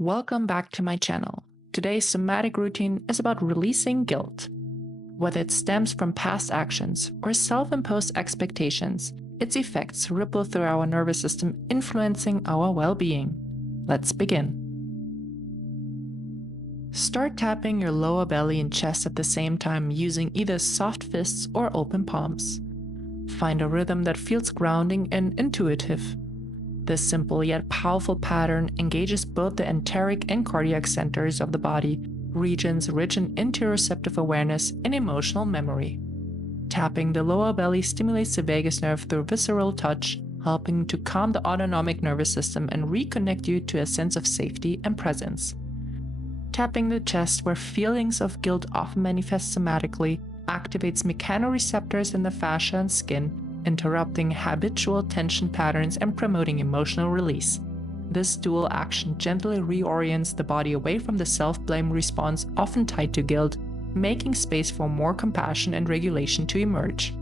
Welcome back to my channel. Today's somatic routine is about releasing guilt. Whether it stems from past actions or self-imposed expectations, its effects ripple through our nervous system, influencing our well-being. Let's begin. Start tapping your lower belly and chest at the same time using either soft fists or open palms. Find a rhythm that feels grounding and intuitive. This simple yet powerful pattern engages both the enteric and cardiac centers of the body, regions rich in interoceptive awareness and emotional memory. Tapping the lower belly stimulates the vagus nerve through visceral touch, helping to calm the autonomic nervous system and reconnect you to a sense of safety and presence. Tapping the chest, where feelings of guilt often manifest somatically, activates mechanoreceptors in the fascia and skin, interrupting habitual tension patterns and promoting emotional release. This dual action gently reorients the body away from the self-blame response often tied to guilt, making space for more compassion and regulation to emerge.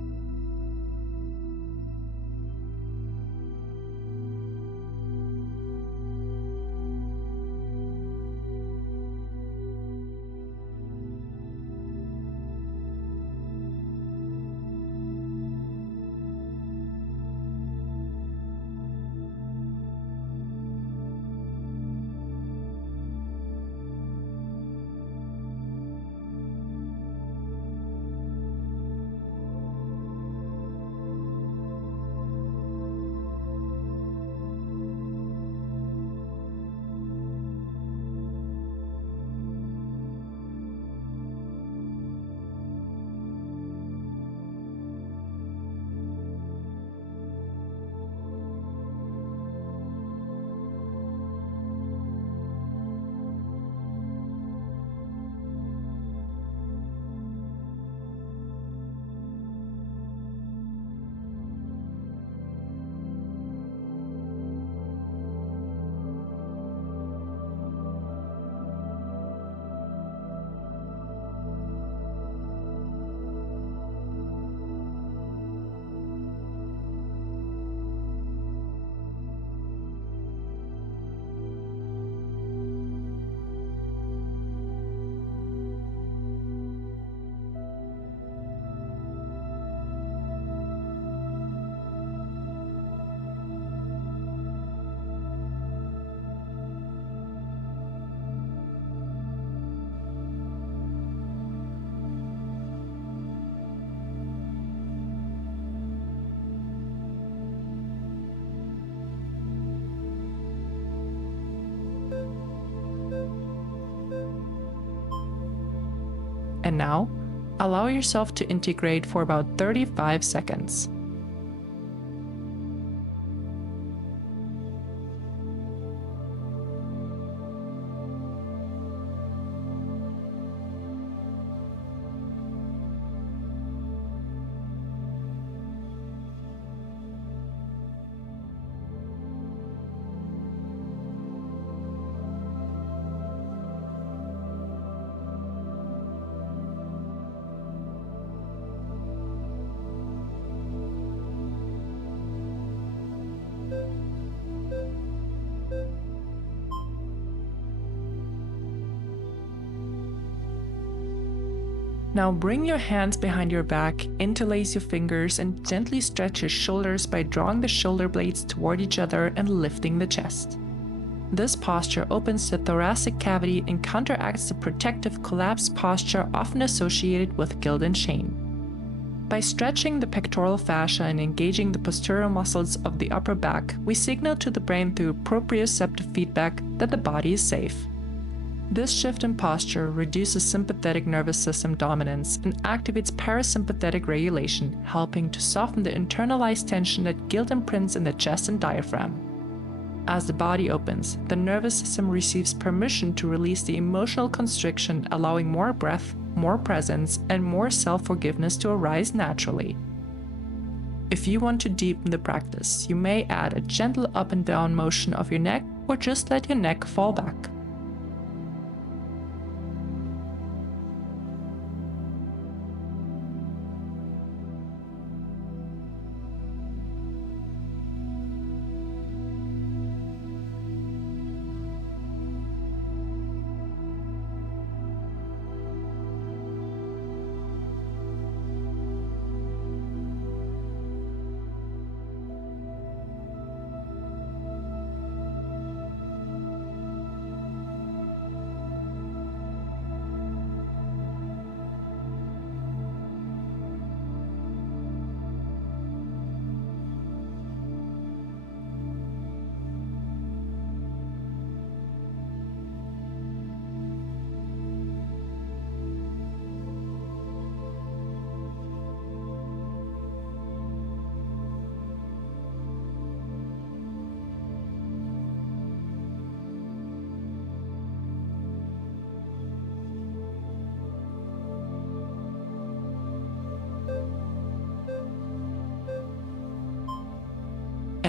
And now, allow yourself to integrate for about 35 seconds. Now bring your hands behind your back, interlace your fingers, and gently stretch your shoulders by drawing the shoulder blades toward each other and lifting the chest. This posture opens the thoracic cavity and counteracts the protective collapsed posture often associated with guilt and shame. By stretching the pectoral fascia and engaging the posterior muscles of the upper back, we signal to the brain through proprioceptive feedback that the body is safe. This shift in posture reduces sympathetic nervous system dominance and activates parasympathetic regulation, helping to soften the internalized tension that guilt imprints in the chest and diaphragm. As the body opens, the nervous system receives permission to release the emotional constriction, allowing more breath, more presence, and more self-forgiveness to arise naturally. If you want to deepen the practice, you may add a gentle up and down motion of your neck or just let your neck fall back.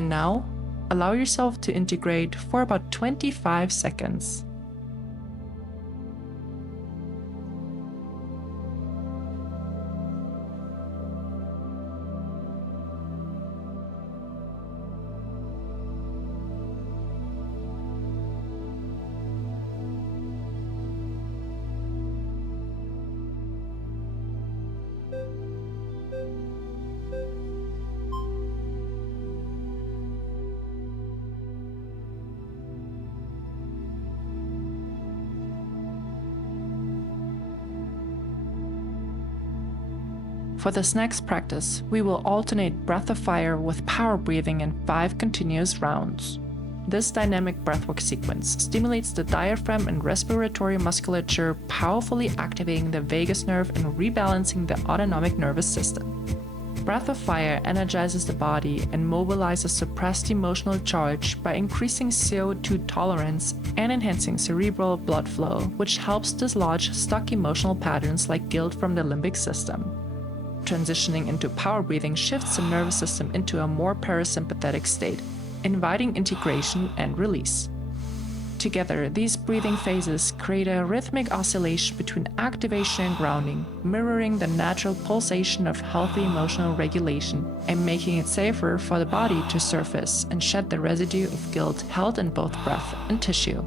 now, allow yourself to integrate for about 25 seconds. For this next practice, we will alternate breath of fire with power breathing in 5 continuous rounds. This dynamic breathwork sequence stimulates the diaphragm and respiratory musculature, powerfully activating the vagus nerve and rebalancing the autonomic nervous system. Breath of fire energizes the body and mobilizes suppressed emotional charge by increasing CO2 tolerance and enhancing cerebral blood flow, which helps dislodge stuck emotional patterns like guilt from the limbic system. Transitioning into power breathing shifts the nervous system into a more parasympathetic state, inviting integration and release. Together, these breathing phases create a rhythmic oscillation between activation and grounding, mirroring the natural pulsation of healthy emotional regulation and making it safer for the body to surface and shed the residue of guilt held in both breath and tissue.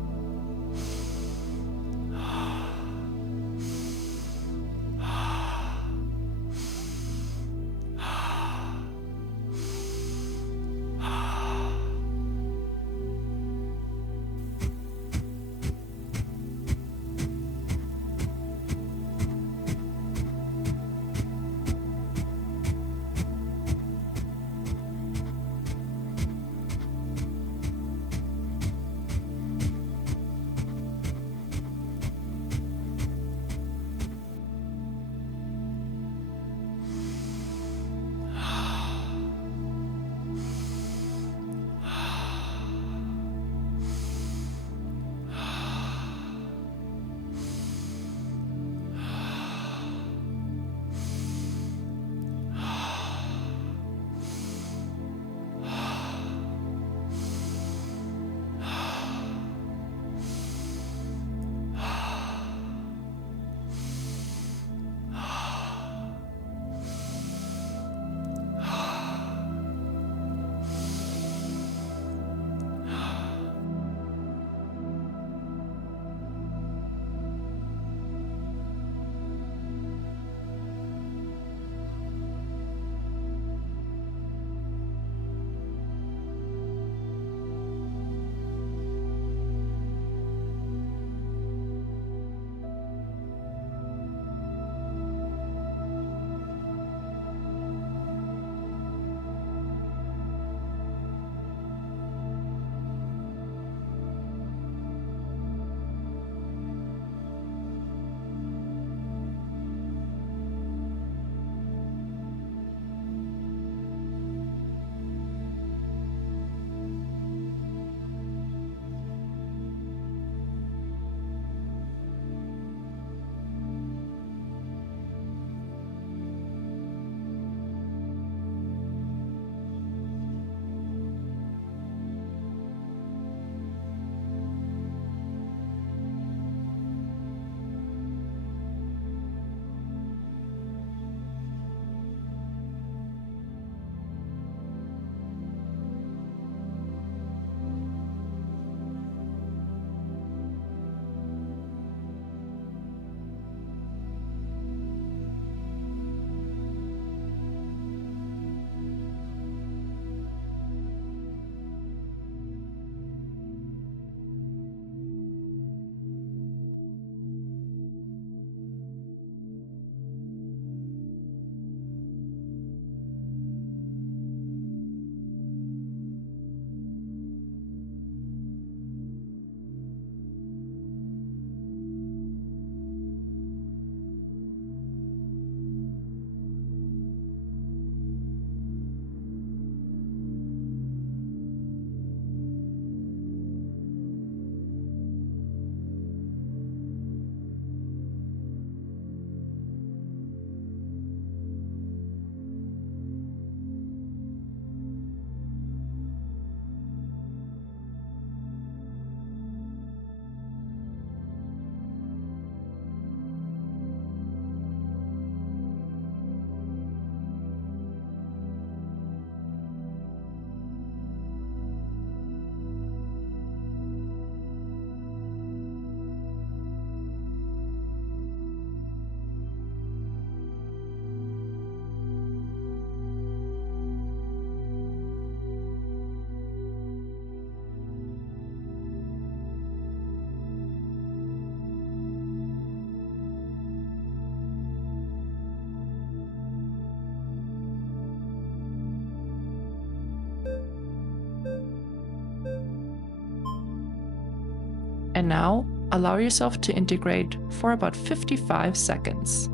Now, allow yourself to integrate for about 55 seconds.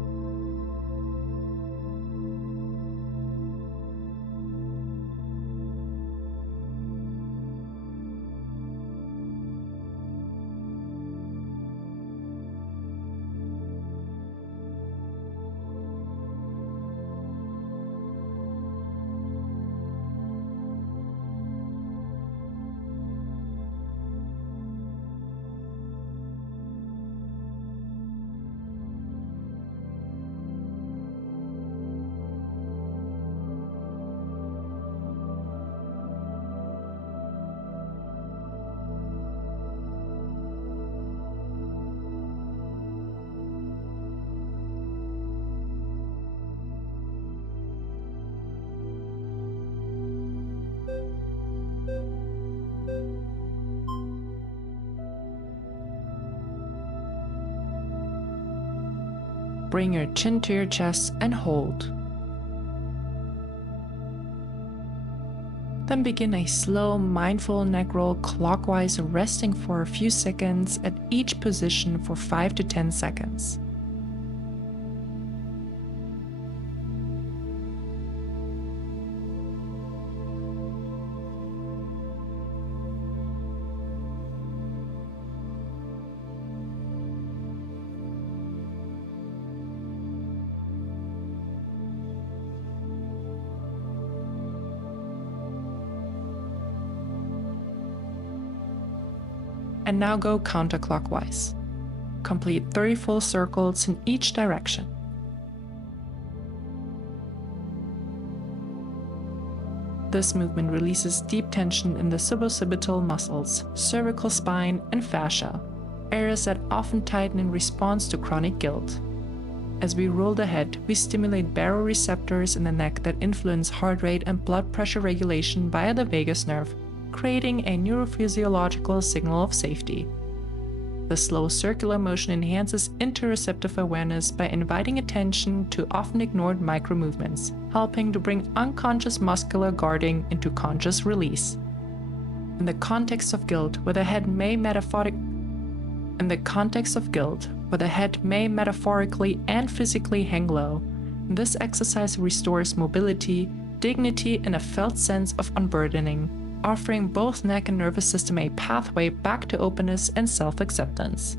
Bring your chin to your chest and hold. Then begin a slow, mindful neck roll clockwise, resting for a few seconds at each position for 5 to 10 seconds. And now go counterclockwise. Complete 30 full circles in each direction. This movement releases deep tension in the suboccipital muscles, cervical spine, and fascia, areas that often tighten in response to chronic guilt. As we roll the head, we stimulate baroreceptors in the neck that influence heart rate and blood pressure regulation via the vagus nerve, creating a neurophysiological signal of safety. The slow circular motion enhances interoceptive awareness by inviting attention to often ignored micromovements, helping to bring unconscious muscular guarding into conscious release. In the context of guilt, where the head may metaphorically and physically hang low, this exercise restores mobility, dignity, and a felt sense of unburdening, offering both neck and nervous system a pathway back to openness and self-acceptance.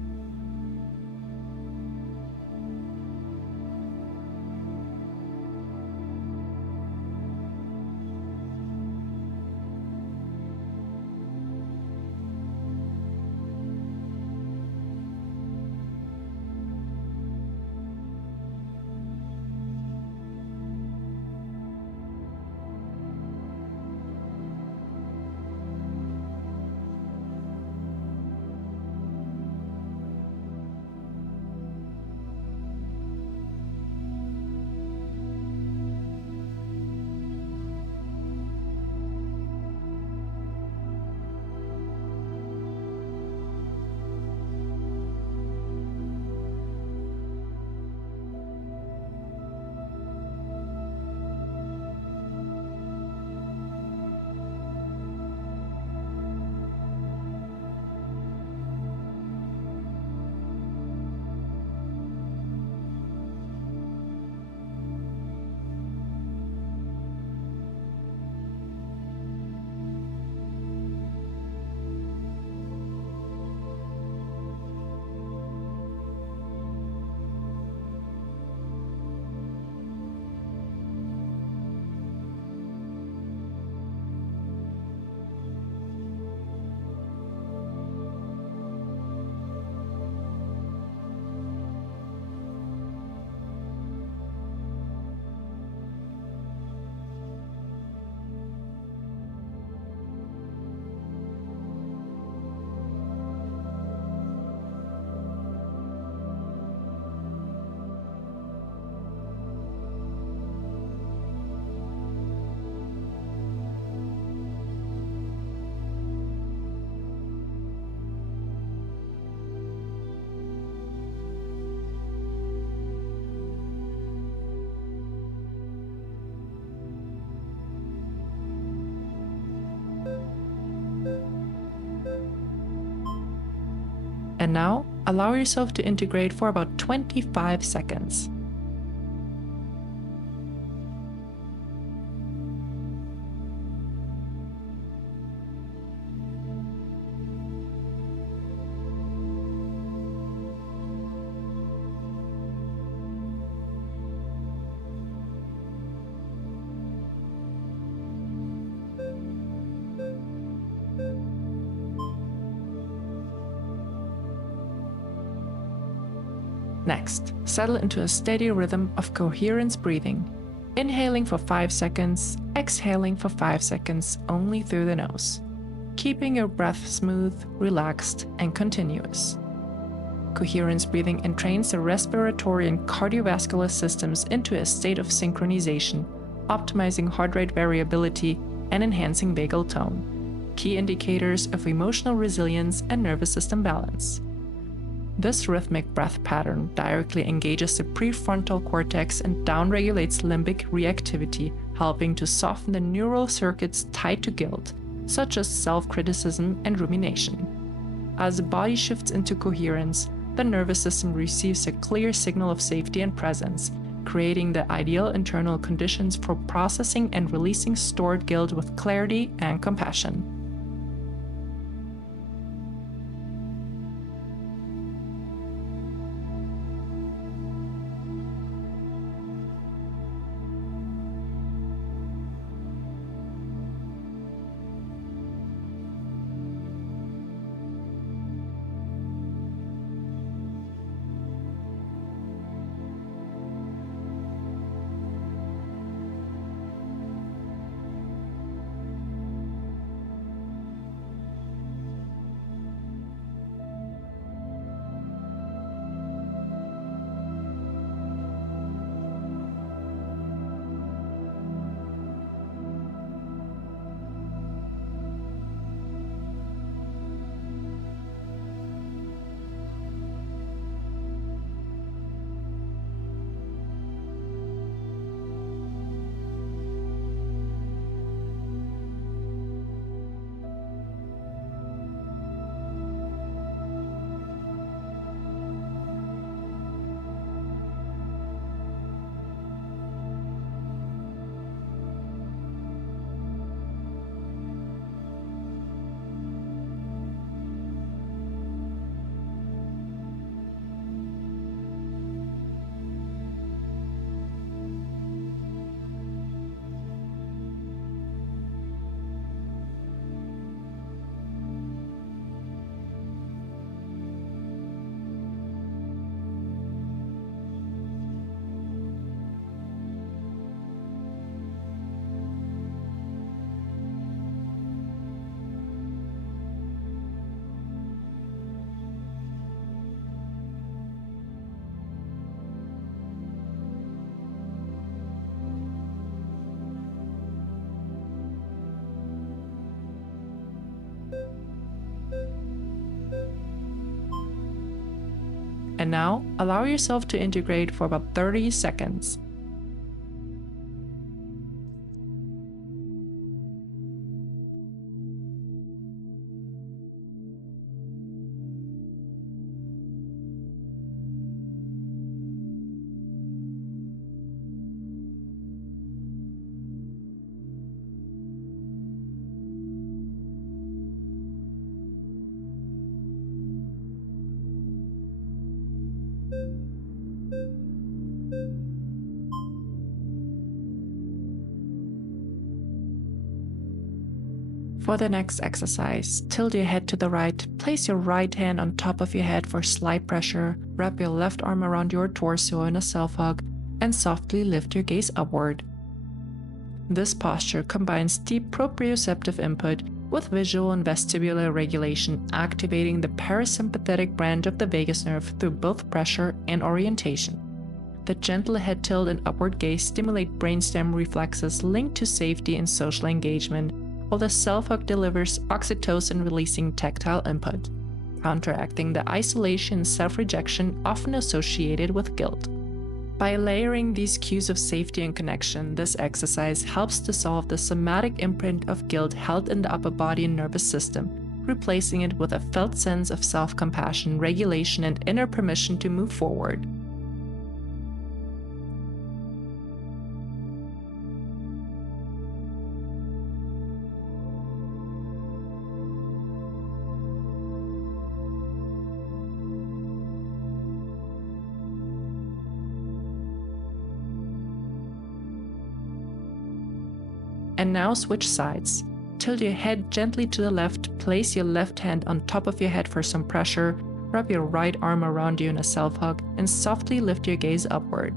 And now, allow yourself to integrate for about 25 seconds. Next, settle into a steady rhythm of coherence breathing, inhaling for 5 seconds, exhaling for 5 seconds only through the nose, keeping your breath smooth, relaxed, and continuous. Coherence breathing entrains the respiratory and cardiovascular systems into a state of synchronization, optimizing heart rate variability and enhancing vagal tone, key indicators of emotional resilience and nervous system balance. This rhythmic breath pattern directly engages the prefrontal cortex and downregulates limbic reactivity, helping to soften the neural circuits tied to guilt, such as self-criticism and rumination. As the body shifts into coherence, the nervous system receives a clear signal of safety and presence, creating the ideal internal conditions for processing and releasing stored guilt with clarity and compassion. And now, allow yourself to integrate for about 30 seconds. For the next exercise, tilt your head to the right, place your right hand on top of your head for slight pressure, wrap your left arm around your torso in a self-hug, and softly lift your gaze upward. This posture combines deep proprioceptive input with visual and vestibular regulation, activating the parasympathetic branch of the vagus nerve through both pressure and orientation. The gentle head tilt and upward gaze stimulate brainstem reflexes linked to safety and social engagement, while the self-hug delivers oxytocin-releasing tactile input, counteracting the isolation and self-rejection often associated with guilt. By layering these cues of safety and connection, this exercise helps dissolve the somatic imprint of guilt held in the upper body and nervous system, replacing it with a felt sense of self-compassion, regulation, and inner permission to move forward. And now switch sides. Tilt your head gently to the left, place your left hand on top of your head for some pressure, wrap your right arm around you in a self-hug, and softly lift your gaze upward.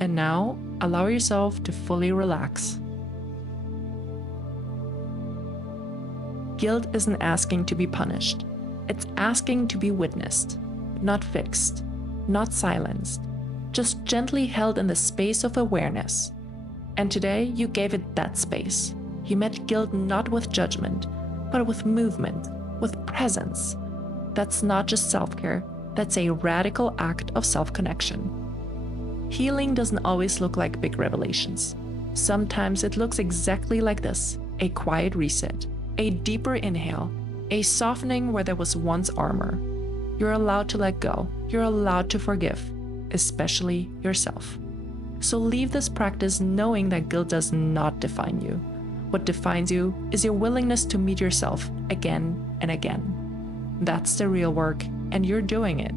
And now, allow yourself to fully relax. Guilt isn't asking to be punished. It's asking to be witnessed, not fixed, not silenced, just gently held in the space of awareness. And today, you gave it that space. You met guilt not with judgment, but with movement, with presence. That's not just self-care, that's a radical act of self-connection. Healing doesn't always look like big revelations. Sometimes it looks exactly like this: a quiet reset, a deeper inhale, a softening where there was once armor. You're allowed to let go. You're allowed to forgive, especially yourself. So leave this practice knowing that guilt does not define you. What defines you is your willingness to meet yourself again and again. That's the real work, and you're doing it.